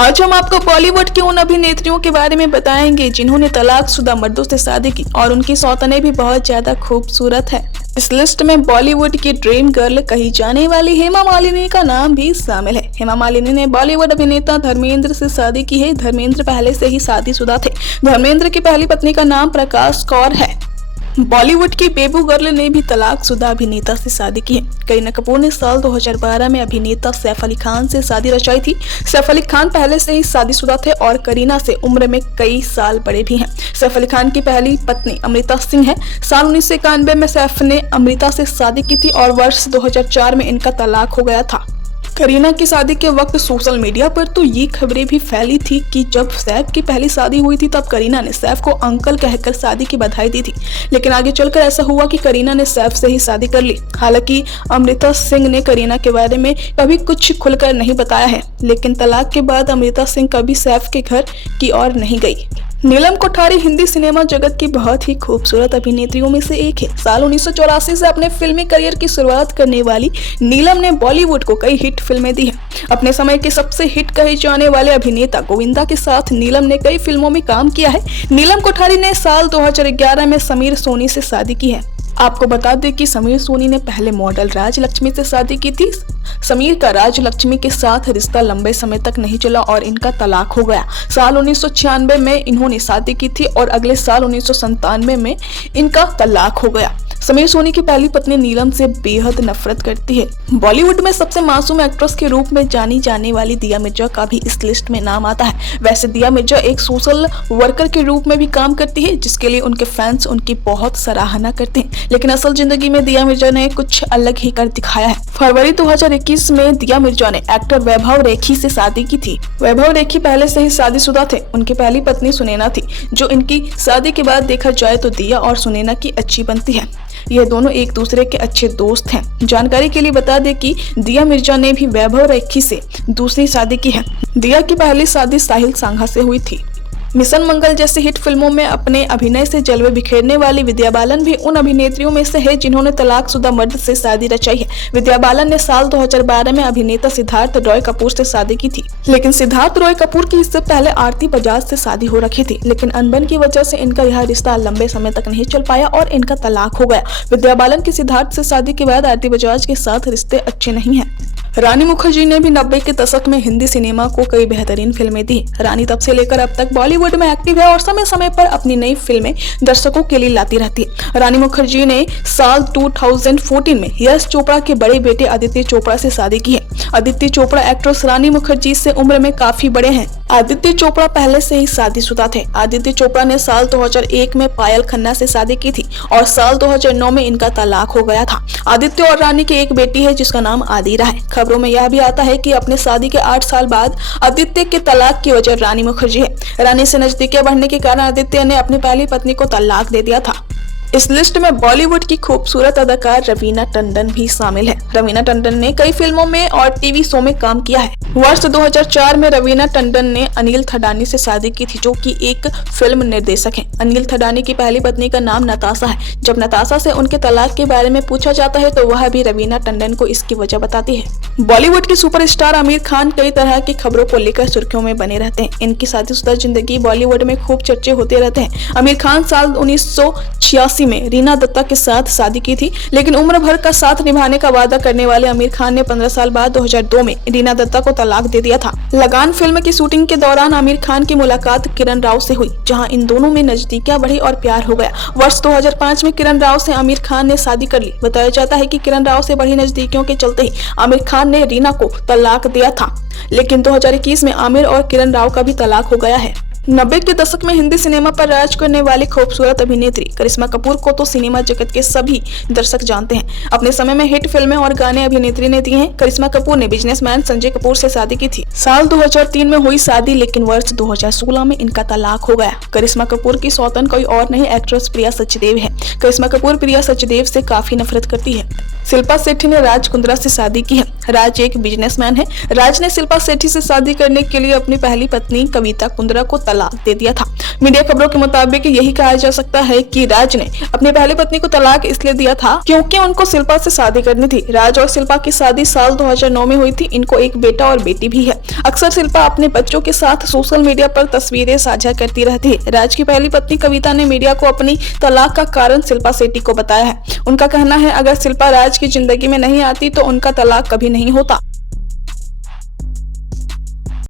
आज हम आपको बॉलीवुड की उन अभिनेत्रियों के बारे में बताएंगे जिन्होंने तलाकशुदा मर्दों से शादी की और उनकी सौतनें भी बहुत ज्यादा खूबसूरत है। इस लिस्ट में बॉलीवुड की ड्रीम गर्ल कही जाने वाली हेमा मालिनी का नाम भी शामिल है। हेमा मालिनी ने बॉलीवुड अभिनेता धर्मेंद्र से शादी की है। धर्मेंद्र पहले से ही शादीशुदा थे। धर्मेंद्र की पहली पत्नी का नाम प्रकाश कौर है। बॉलीवुड की बेबू गर्ल ने भी तलाकशुदा अभिनेता से शादी की है। करीना कपूर ने साल 2012 में अभिनेता सैफ अली खान से शादी रचाई थी। सैफ अली खान पहले से ही शादीशुदा थे और करीना से उम्र में कई साल बड़े भी हैं। सैफ अली खान की पहली पत्नी अमृता सिंह है। साल 1991 में सैफ ने अमृता से शादी की थी और वर्ष 2004 में इनका तलाक हो गया था। करीना की शादी के वक्त सोशल मीडिया पर तो ये खबरें भी फैली थी कि जब सैफ की पहली शादी हुई थी तब करीना ने सैफ को अंकल कहकर शादी की बधाई दी थी, लेकिन आगे चलकर ऐसा हुआ कि करीना ने सैफ से ही शादी कर ली। हालांकि अमृता सिंह ने करीना के बारे में कभी कुछ खुलकर नहीं बताया है, लेकिन तलाक के बाद अमृता सिंह कभी सैफ के घर की ओर नहीं गई। नीलम कोठारी हिंदी सिनेमा जगत की बहुत ही खूबसूरत अभिनेत्रियों में से एक है। साल 1984 से अपने फिल्मी करियर की शुरुआत करने वाली नीलम ने बॉलीवुड को कई हिट फिल्में दी हैं। अपने समय के सबसे हिट कहे जाने वाले अभिनेता गोविंदा के साथ नीलम ने कई फिल्मों में काम किया है। नीलम कोठारी ने साल 2011 में समीर सोनी से शादी की है। आपको बता दें कि समीर सोनी ने पहले मॉडल राजलक्ष्मी से शादी की थी। समीर का राजलक्ष्मी के साथ रिश्ता लंबे समय तक नहीं चला और इनका तलाक हो गया। साल 1996 में इन्होंने शादी की थी और अगले साल 1997 में इनका तलाक हो गया। समीर सोनी की पहली पत्नी नीलम से बेहद नफरत करती है। बॉलीवुड में सबसे मासूम एक्ट्रेस के रूप में जानी जाने वाली दिया मिर्जा का भी इस लिस्ट में नाम आता है। वैसे दिया मिर्जा एक सोशल वर्कर के रूप में भी काम करती है, जिसके लिए उनके फैंस उनकी बहुत सराहना करते हैं, लेकिन असल जिंदगी में दिया मिर्जा ने कुछ अलग ही कर दिखाया है। फरवरी 2021 में दिया मिर्जा ने एक्टर वैभव रेखी से शादी की थी। वैभव रेखी पहले से ही शादीशुदा थे। उनकी पहली पत्नी सुनैना थी, जो इनकी शादी के बाद देखा जाए तो दिया और सुनैना की अच्छी बनती है। ये दोनों एक दूसरे के अच्छे दोस्त हैं। जानकारी के लिए बता दें कि दिया मिर्जा ने भी वैभव रेखी से दूसरी शादी की है। दिया की पहली शादी साहिल सांघा से हुई थी। मिशन मंगल जैसी हिट फिल्मों में अपने अभिनय से जलवे बिखेरने वाली विद्या बालन भी उन अभिनेत्रियों में से है जिन्होंने तलाकशुदा मर्द से शादी रचाई है। विद्या बालन ने साल 2012 में अभिनेता सिद्धार्थ रॉय कपूर से शादी की थी, लेकिन सिद्धार्थ रॉय कपूर की इससे पहले आरती बजाज से शादी हो रखी थी, लेकिन अनबन की वजह से इनका यह रिश्ता लंबे समय तक नहीं चल पाया और इनका तलाक हो गया। विद्या बालन की सिद्धार्थ से शादी के बाद आरती बजाज के साथ रिश्ते अच्छे नहीं है। रानी मुखर्जी ने भी 90 के दशक में हिंदी सिनेमा को कई बेहतरीन फिल्में दी। रानी तब से लेकर अब तक बॉलीवुड में एक्टिव है और समय समय पर अपनी नई फिल्में दर्शकों के लिए लाती रहती है। रानी मुखर्जी ने साल 2014 में यश चोपड़ा के बड़े बेटे आदित्य चोपड़ा से शादी की है। आदित्य चोपड़ा एक्ट्रेस रानी मुखर्जी से उम्र में काफी बड़े हैं। आदित्य चोपड़ा पहले से ही शादीशुदा थे। आदित्य चोपड़ा ने साल 2001 में पायल खन्ना से शादी की थी और साल 2009 में इनका तलाक हो गया था। आदित्य और रानी की एक बेटी है जिसका नाम आदिरा है। खबरों में यह भी आता है कि अपने शादी के 8 साल बाद आदित्य के तलाक की वजह रानी मुखर्जी है। रानी से नजदीकियां बढ़ने के कारण आदित्य ने अपनी पहली पत्नी को तलाक दे दिया था। इस लिस्ट में बॉलीवुड की खूबसूरत अदाकार रवीना टंडन भी शामिल है। रवीना टंडन ने कई फिल्मों में और टीवी शो में काम किया है। वर्ष 2004 में रवीना टंडन ने अनिल थडानी से शादी की थी, जो कि एक फिल्म निर्देशक हैं। अनिल थडानी की पहली पत्नी का नाम नताशा है। जब नताशा से उनके तलाक के बारे में पूछा जाता है तो वह भी रवीना टंडन को इसकी वजह बताती है। बॉलीवुड के सुपरस्टार आमिर खान कई तरह की खबरों को लेकर सुर्खियों में बने रहते हैं। इनकी शादीशुदा जिंदगी बॉलीवुड में खूब चर्चे होते रहते हैं। आमिर खान साल 1986 में रीना दत्ता के साथ शादी की थी, लेकिन उम्र भर का साथ निभाने का वादा करने वाले आमिर खान ने 15 साल बाद 2002 में रीना दत्ता को तलाक दे दिया था। लगान फिल्म की शूटिंग के दौरान आमिर खान की मुलाकात किरण राव से हुई, जहां इन दोनों में नजदीकियां बढ़ी और प्यार हो गया। वर्ष 2005 में किरण राव से आमिर खान ने शादी कर ली। बताया जाता है कि किरण राव से बढ़ी नजदीकियों के चलते ही आमिर खान ने रीना को तलाक दिया था, लेकिन 2021 में आमिर और किरण राव का भी तलाक हो गया है। 90 के दशक में हिंदी सिनेमा पर राज करने वाली खूबसूरत अभिनेत्री करिश्मा कपूर को तो सिनेमा जगत के सभी दर्शक जानते हैं। अपने समय में हिट फिल्में और गाने अभिनेत्री ने दिए हैं। करिश्मा कपूर ने बिजनेसमैन संजय कपूर से शादी की थी। साल 2003 में हुई शादी, लेकिन वर्ष 2016 में इनका तलाक हो गया। करिश्मा कपूर की सौतन कोई और नहीं, एक्ट्रेस प्रिया सचदेव है। करिश्मा कपूर प्रिया सचदेव से काफी नफरत करती है। शिल्पा शेट्टी ने राज कुंद्रा से शादी की है। राज एक बिजनेसमैन है। राज ने शिल्पा शेट्टी से शादी करने के लिए अपनी पहली पत्नी कविता कुंद्रा को तलाक दे दिया था। मीडिया खबरों के मुताबिक यही कहा जा सकता है कि राज ने अपनी पहली पत्नी को तलाक इसलिए दिया था क्योंकि उनको शिल्पा से शादी करनी थी। राज और शिल्पा की शादी साल 2009 में हुई थी। इनको एक बेटा और बेटी भी है। अक्सर शिल्पा अपने बच्चों के साथ सोशल मीडिया पर तस्वीरें साझा करती रहती है। राज की पहली पत्नी कविता ने मीडिया को अपनी तलाक का कारण शिल्पा शेट्टी को बताया है। उनका कहना है, अगर शिल्पा राज की जिंदगी में नहीं आती तो उनका तलाक कभी नहीं होता।